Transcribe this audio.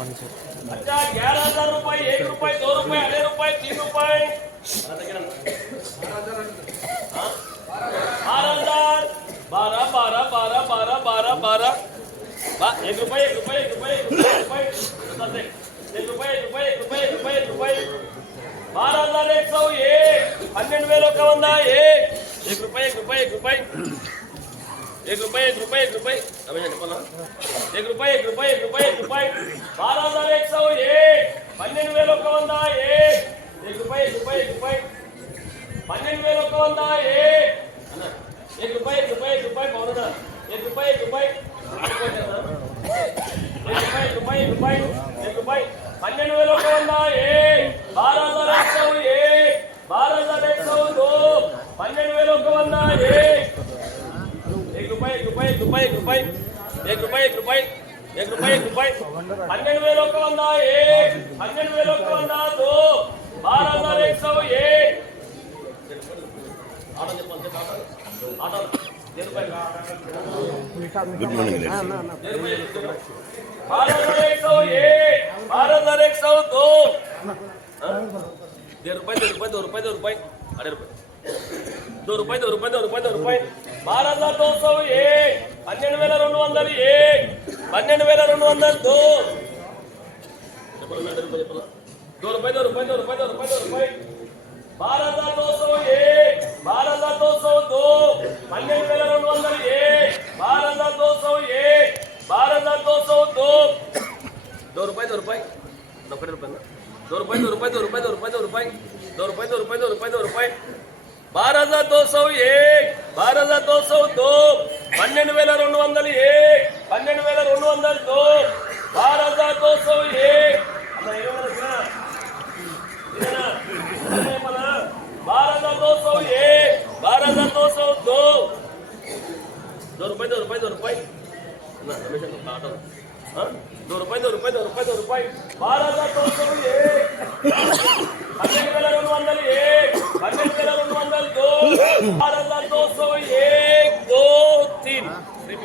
अच्छा 11,000 रुपये, 1 रुपये, 2 रुपये, अढ़ाई रुपये, 3 रुपये, 12,000, 12, 12, 12, 12, 12, 12, 1 रुपये, 1 रुपये, 1 रुपये, 1 रुपये, 1 रुपये, 1 रुपये, 1 रुपये, 1 रुपये, 1 रुपये, 12,101, 12,101, 1 रुपये, 1 रुपये, 1 रुपये, 1 रुपये, 1 रुपये, 1 रुपये, 1 रुपये, 1 रुपये, 1 रुपये, 1 रुपये, 12,101, 12,101, 1 रुपये, 1 रुपये, 1 रुपये, 12,101, 1 रुपये, 1 रुपये, 1 रुपये, 1 रुपये, 1 रुपये, 1 रुपये, 1 रुपये, 1 रुपये, 1 रुपये, 12,101, 12,101, 12,102, 12,101, 1 रुपये, 1 रुपये, 1 रुपये, 1 रुपये, 1 रुपये, 1 रुपये, 1 रुपये, 1 रुपये, 12,101, 12,102, 12,101, గుడ్ మార్నింగ్ 12,101, 12,102, 2 रुपये, 2 रुपये, 2 रुपये, 2 रुपये, अढ़ाई रुपये, 2 रुपये, 2 रुपये, 2 रुपये, 2 रुपये, 12,201, 12,201, 12,202, 2 रुपये, 2 रुपये, 2 रुपये, 2 रुपये, 2 रुपये, 12,201, 12,202, 12,201, 12,201, 12,202, 2 रुपये, 2 रुपये, 2 रुपये, 2 रुपये, 2 रुपये, 2 रुपये, 2 रुपये, 2 रुपये, 2 रुपये, 2 रुपये, 2 रुपये, 2 रुपये, 12,201, 12,202, 12,201, 12,202, 12,201, అన్న ఏమన్నా 12,201, 12,202, 2 रुपये, 2 रुपये, 2 रुपये, ना हमेशा काटा 2 रुपये, 2 रुपये, 2 रुपये, 2 रुपये, 12,201, 12,201, 12,202, 12,201, 2, 3, 3